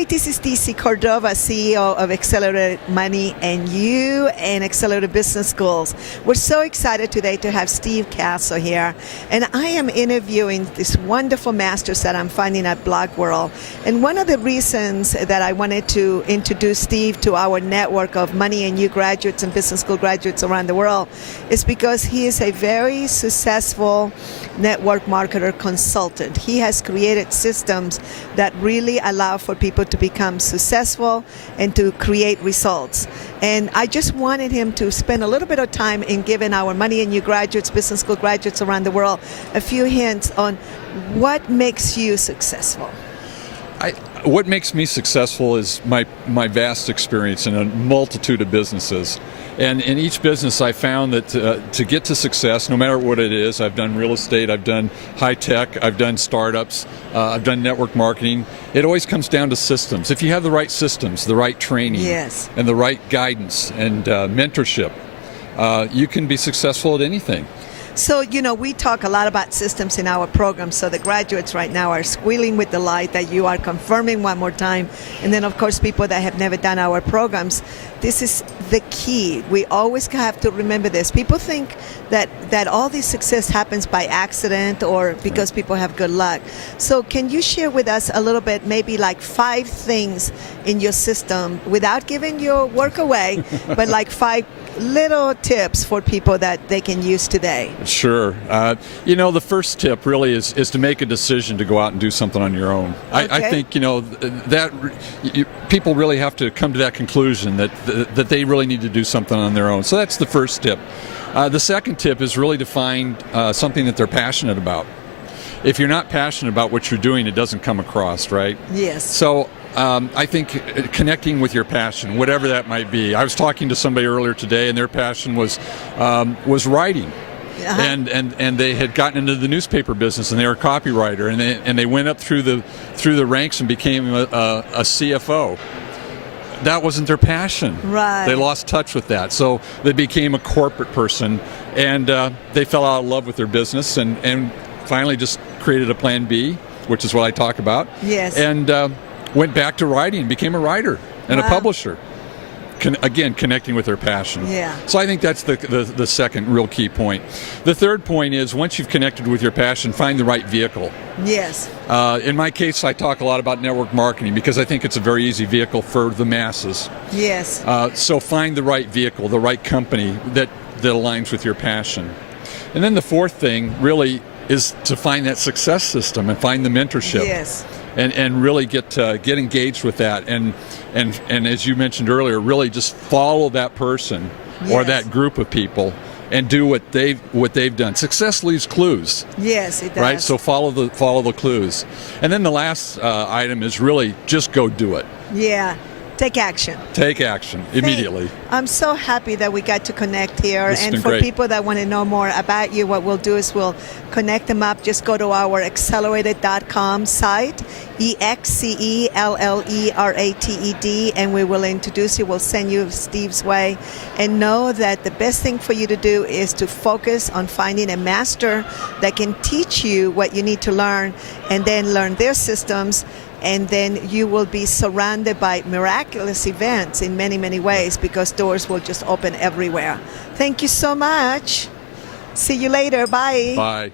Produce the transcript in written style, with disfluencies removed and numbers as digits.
Hi, this is DC Cordova, CEO of Accelerated Money and You and Accelerated Business Schools. We're so excited today to have Steve Castle here. And I am interviewing these wonderful masters that I'm finding at Blog World. And one of the reasons that I wanted to introduce Steve to our network of Money and You graduates and business school graduates around the world is because he is a very successful network marketer consultant. He has created systems that really allow for people to become successful and to create results. And I just wanted him to spend a little bit of time in giving our Money and You graduates, business school graduates around the world, a few hints on what makes you successful. What makes me successful is my vast experience in a multitude of businesses. And in each business, I found that to get to success, no matter what it is, I've done real estate, I've done high tech, I've done startups, I've done network marketing. It always comes down to systems. If you have the right systems, the right training, yes, and the right guidance and mentorship, you can be successful at anything. So, we talk a lot about systems in our program, so the graduates right now are squealing with delight that you are confirming one more time. And then, of course, people that have never done our programs, this is the key. We always have to remember this. People think that all this success happens by accident or because people have good luck. So can you share with us a little bit, maybe like 5 things in your system, without giving your work away, but like 5 little tips for people that they can use today? Sure. The first tip really is to make a decision to go out and do something on your own. Okay. I think, people really have to come to that conclusion that they really need to do something on their own. So that's the first tip. The second tip is really to find something that they're passionate about. If you're not passionate about what you're doing, it doesn't come across, right? Yes. So I think connecting with your passion, whatever that might be. I was talking to somebody earlier today, and their passion was writing. Uh-huh. And they had gotten into the newspaper business, and they were a copywriter, and they went up through the ranks and became a CFO. That wasn't their passion. Right. They lost touch with that, so they became a corporate person, and they fell out of love with their business, and finally just created a plan B, which is what I talk about. Yes. And went back to writing, became a writer and a publisher. Again, connecting with their passion. Yeah. So I think that's the second real key point. The third point is, once you've connected with your passion, find the right vehicle. Yes. In my case, I talk a lot about network marketing because I think it's a very easy vehicle for the masses. Yes. So find the right vehicle, the right company that aligns with your passion. And then the fourth thing really is to find that success system and find the mentorship. Yes. And really get engaged with that, and as you mentioned earlier, really just follow that person or that group of people and do what they've done. Success leaves clues. Yes, it does. Right. So follow the clues, and then the last item is really just go do it. Yeah. Take action. Take action immediately. I'm so happy that we got to connect here. It's and been for great. people that want to know more about you, what we'll do is we'll connect them up. Just go to our accelerated.com site, EXCELLERATED, and we will introduce you. We'll send you Steve's way. And know that the best thing for you to do is to focus on finding a master that can teach you what you need to learn, and then learn their systems. And then you will be surrounded by miraculous events in many, many ways, because doors will just open everywhere. Thank you so much. See you later. Bye. Bye.